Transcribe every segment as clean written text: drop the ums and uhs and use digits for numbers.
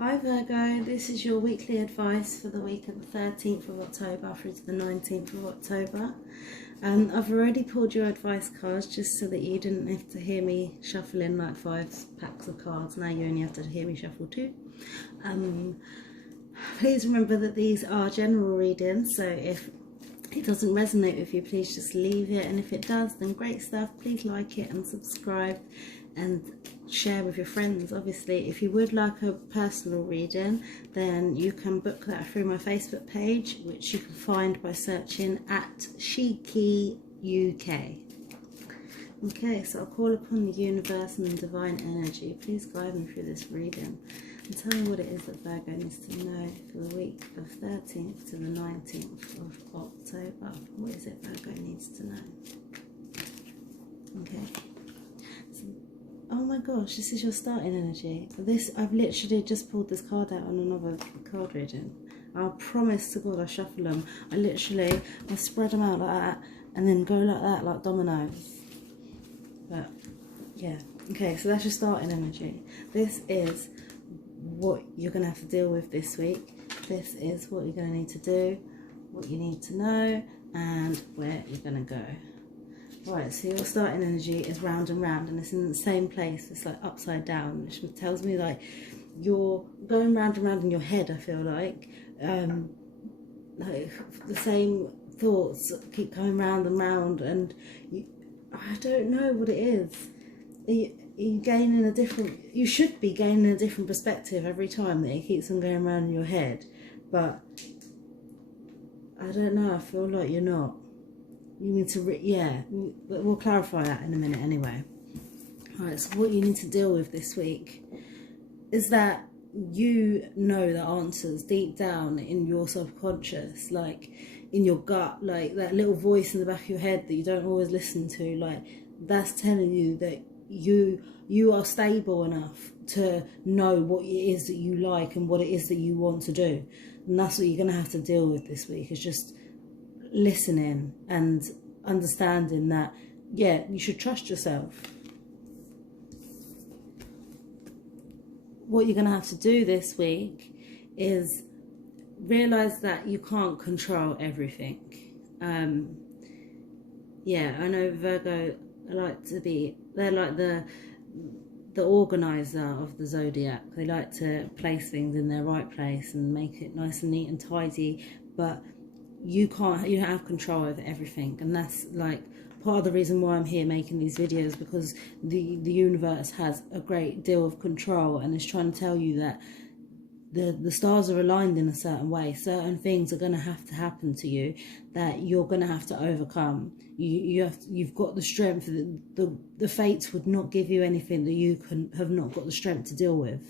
Hi Virgo, this is your weekly advice for the week of the 13th of October through to the 19th of October. I've already pulled your advice cards just so that you didn't have to hear me shuffling like 5 packs of cards. Now you only have to hear me shuffle 2. Please remember that these are general readings, so if it doesn't resonate with you, please just leave it, and if it does, then great stuff. Please like it and subscribe and share with your friends. Obviously, if you would like a personal reading, then you can book that through my Facebook page, which you can find by searching at Cheeky UK. Okay, so I'll call upon the universe and the divine energy. Please guide me through this reading and tell me what it is that Virgo needs to know for the week of 13th to the 19th of October. What is it Virgo needs to know? Okay. So, oh my gosh, this is your starting energy. I've literally just pulled this card out on another card reading. I promise to God I shuffle them. I spread them out like that and then go like that, like dominoes. But yeah, okay, so that's your starting energy. This is what you're going to have to deal with this week. This is what you're going to need to do, what you need to know, and where you're going to go. Right, so your starting energy is round and round, and it's in the same place. It's like upside down, which tells me like you're going round and round in your head. I feel like the same thoughts keep going round and round, and I don't know what it is. You gaining a different. You should be gaining a different perspective every time that it keeps on going around in your head, but I don't know. I feel like you're not. You need to. Yeah, we'll clarify that in a minute anyway. Alright, so what you need to deal with this week is that you know the answers deep down in your subconscious, like in your gut, like that little voice in the back of your head that you don't always listen to, like that's telling you that you are stable enough to know what it is that you like and what it is that you want to do. And that's what you're going to have to deal with this week, is just listening and understanding that, yeah, you should trust yourself. What you're going to have to do this week is realize that you can't control everything. Yeah, I know Virgo they're like the organizer of the zodiac. They like to place things in their right place and make it nice and neat and tidy, but you don't have control over everything. And that's like part of the reason why I'm here making these videos, because the universe has a great deal of control and is trying to tell you that the stars are aligned in a certain way. Certain things are going to have to happen to you that you're going to have to overcome. You've got the strength. The fates would not give you anything that you have not got the strength to deal with.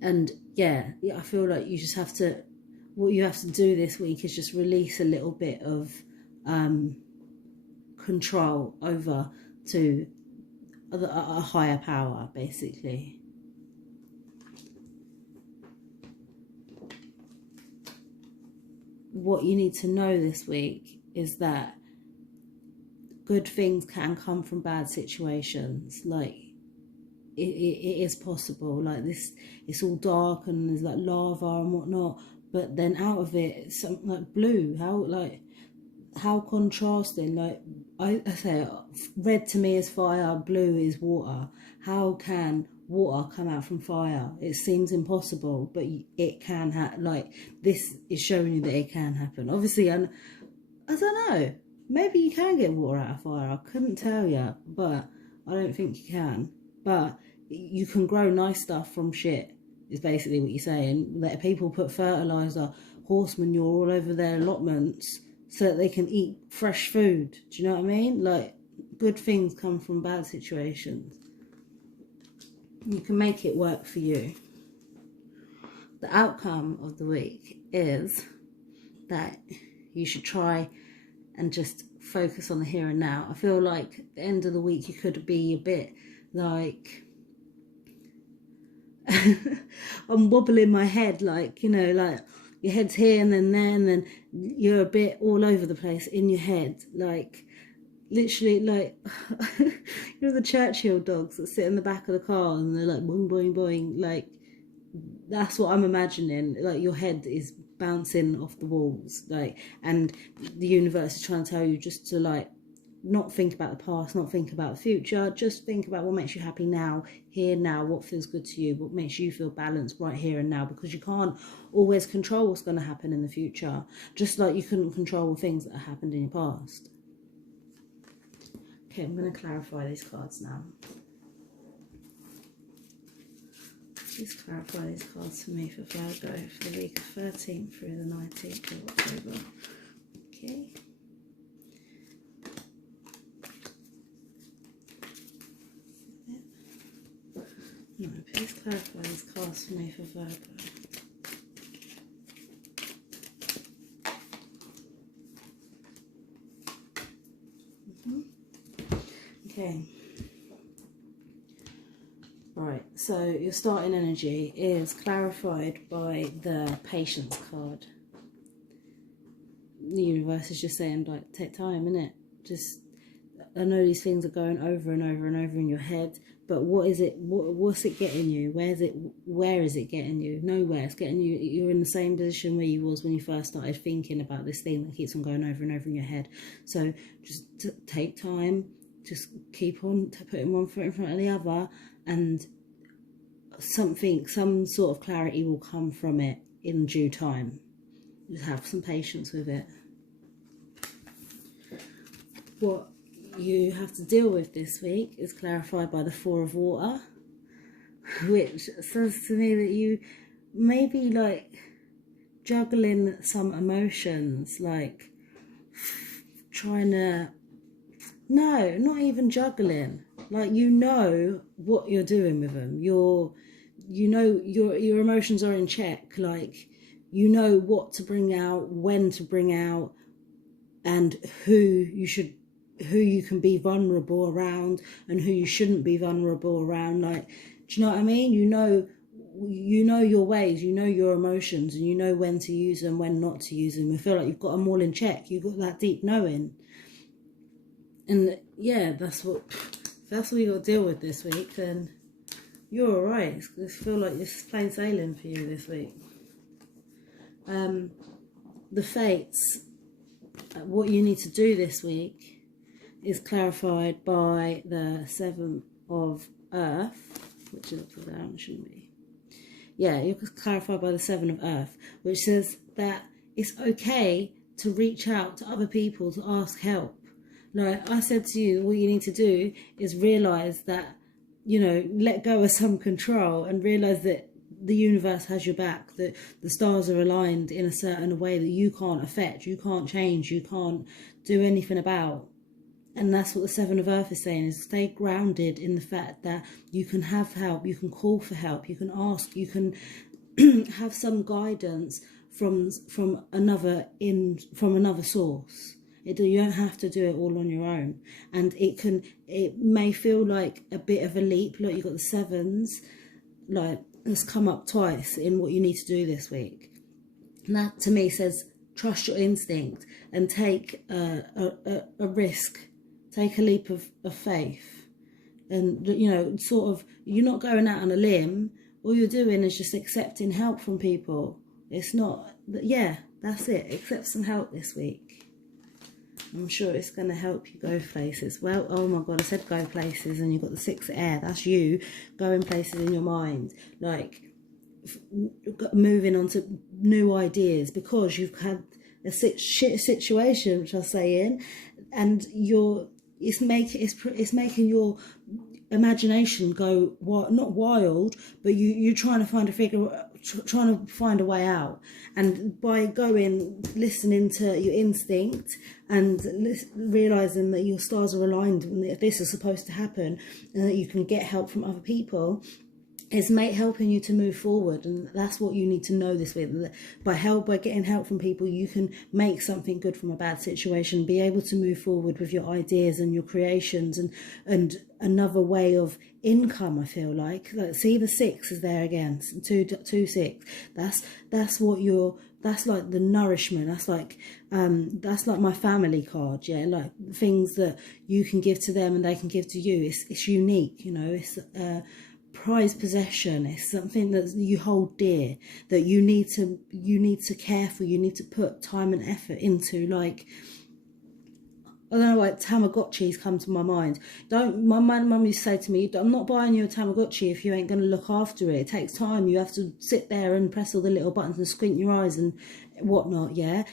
And yeah, I feel like you just have to. What you have to do this week is just release a little bit of control over to a higher power, basically. What you need to know this week is that good things can come from bad situations. Like it is possible. Like this, it's all dark and there's like lava and whatnot, but then out of it, it's something like blue. How contrasting. Like I say, red to me is fire, blue is water. How can water come out from fire? It seems impossible, but it can happen. Like this is showing you that it can happen. Obviously, I don't know, maybe you can get water out of fire. I couldn't tell you, but I don't think you can. But you can grow nice stuff from shit, is basically what you're saying. That people put fertilizer, horse manure all over their allotments so that they can eat fresh food. Do you know what I mean? Like good things come from bad situations. You can make it work for you. The outcome of the week is that you should try and just focus on the here and now. I feel like at the end of the week you could be a bit like I'm wobbling my head, like, you know, like your head's here and then there, and then you're a bit all over the place in your head, like literally like you know the Churchill dogs that sit in the back of the car and they're like boing boing boing, like that's what I'm imagining. Like your head is bouncing off the walls, like, and the universe is trying to tell you just to like not think about the past, not think about the future, just think about what makes you happy now, here, now, what feels good to you, what makes you feel balanced right here and now, because you can't always control what's going to happen in the future, just like you couldn't control things that happened in your past. Okay, I'm going to clarify these cards now. Please clarify these cards for me for Virgo for the week of 13th through the 19th of October. Okay. No, please clarify these cards for me for Virgo. Okay. Right, so your starting energy is clarified by the Patience card. The universe is just saying, like, take time, innit? Just, I know these things are going over and over and over in your head, but what is it? What's it getting you? Where is it getting you? Nowhere. It's getting you. You're in the same position where you was when you first started thinking about this thing that keeps on going over and over in your head. So just take time. Just keep on putting one foot in front of the other, and some sort of clarity will come from it in due time. Just have some patience with it. What you have to deal with this week is clarified by the Four of Water, which says to me that you may be like juggling some emotions, like trying to, no, not even juggling, like you know what you're doing with them. You know your emotions are in check, like you know what to bring out, when to bring out, and who you can be vulnerable around and who you shouldn't be vulnerable around. Like, do you know what I mean? You know your ways, you know your emotions, and you know when to use them, when not to use them. You feel like you've got them all in check. You've got that deep knowing. And yeah, that's what you got to deal with this week. Then you're all right. I feel like it's plain sailing for you this week. The fates, what you need to do this week is clarified by the Seven of Earth, which is upside down, shouldn't be. Yeah, you're clarified by the Seven of Earth, which says that it's okay to reach out to other people to ask help. Like I said to you, what you need to do is realise that, you know, let go of some control and realise that the universe has your back, that the stars are aligned in a certain way that you can't affect, you can't change, you can't do anything about. And that's what the Seven of Earth is saying, is stay grounded in the fact that you can have help, you can call for help, you can ask, you can have some guidance from another source. You don't have to do it all on your own. And it may feel like a bit of a leap, like you've got the sevens, like it's come up twice in what you need to do this week. And that to me says trust your instinct and take a risk. Take a leap of faith, and you know, sort of, you're not going out on a limb. All you're doing is just accepting help from people. It's not, yeah, that's it. Accept some help this week. I'm sure it's going to help you go places. Well, oh my God, I said go places, and you've got the Six of Air. That's you going places in your mind, like moving on to new ideas because you've had a shit situation, which I was saying, and it's making your imagination go not wild, but you're trying to find a way out. And by listening to your instinct and realizing that your stars are aligned and that this is supposed to happen, and that you can get help from other people, is helping you to move forward. And that's what you need to know this week. By getting help from people, you can make something good from a bad situation, be able to move forward with your ideas and your creations and another way of income. I feel like see, the six is there again, 2 6. That's like the nourishment. That's like my family card. Yeah, like things that you can give to them and they can give to you. It's unique, you know. It's prized possession. It's something that you hold dear, that you need to care for, you need to put time and effort into. Like, I don't know, like Tamagotchis come to my mind. My mum used to say to me, I'm not buying you a Tamagotchi if you ain't going to look after it. It takes time. You have to sit there and press all the little buttons and squint your eyes and whatnot, yeah?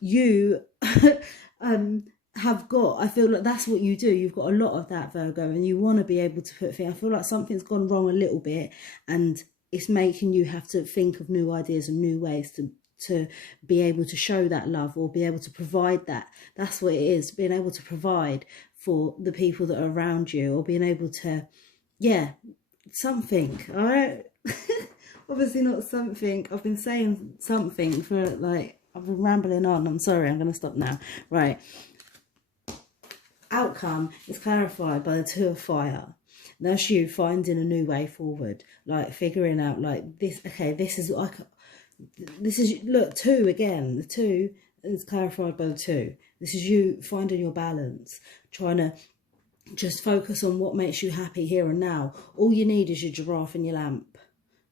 You have got, I feel like that's what you do. You've got a lot of that, Virgo, and you want to be able to put things. I feel like something's gone wrong a little bit, and it's making you have to think of new ideas and new ways to be able to show that love, or be able to provide that. That's what it is, being able to provide for the people that are around you, or being able to, yeah, something, all right? Obviously not something. I've been saying something for, like, I've been rambling on. I'm sorry, I'm going to stop now. Right. Outcome is clarified by the Two of Fire. That's you finding a new way forward, like figuring out, like, this, okay, this is what this is, look, 2 again. The 2 is clarified by the 2. This is you finding your balance, trying to just focus on what makes you happy here and now. All you need is your giraffe and your lamp.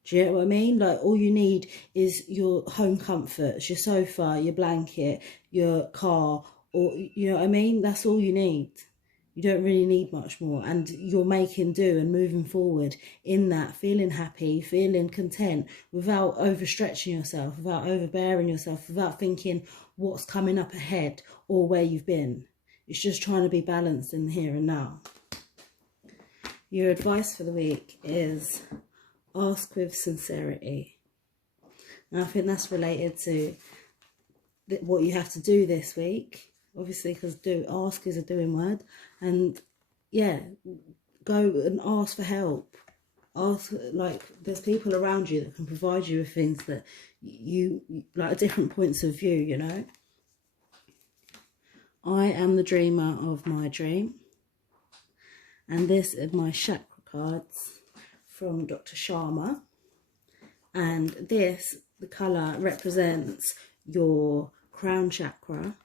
Do you get what I mean? Like, all you need is your home comforts, your sofa, your blanket, your car, or, you know what I mean? That's all you need. You don't really need much more, and you're making do and moving forward in that, feeling happy, feeling content, without overstretching yourself, without overbearing yourself, without thinking what's coming up ahead or where you've been. It's just trying to be balanced in the here and now. Your advice for the week is ask with sincerity. And I think that's related to what you have to do this week. Obviously, because ask is a doing word. And yeah, go and ask for help. Ask, like, there's people around you that can provide you with things that you like, different points of view, you know. I am the dreamer of my dream. And this is my chakra cards from Dr. Sharma. And this, the colour, represents your crown chakra,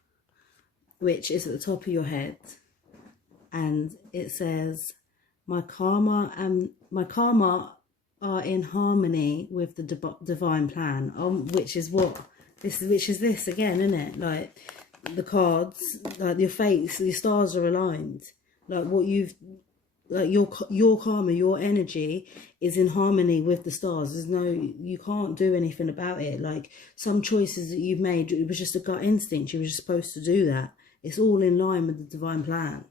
which is at the top of your head, and it says, my karma are in harmony with the divine plan. Which is what this is, which is this again, isn't it? Like, the cards, like your fates, the stars are aligned. Like, what you've, like, your karma, your energy is in harmony with the stars. There's no, you can't do anything about it. Like, some choices that you've made, it was just a gut instinct. You were just supposed to do that. It's all in line with the divine plan.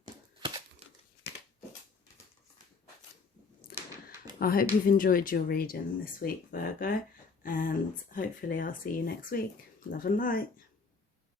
I hope you've enjoyed your reading this week, Virgo, and hopefully I'll see you next week. Love and light.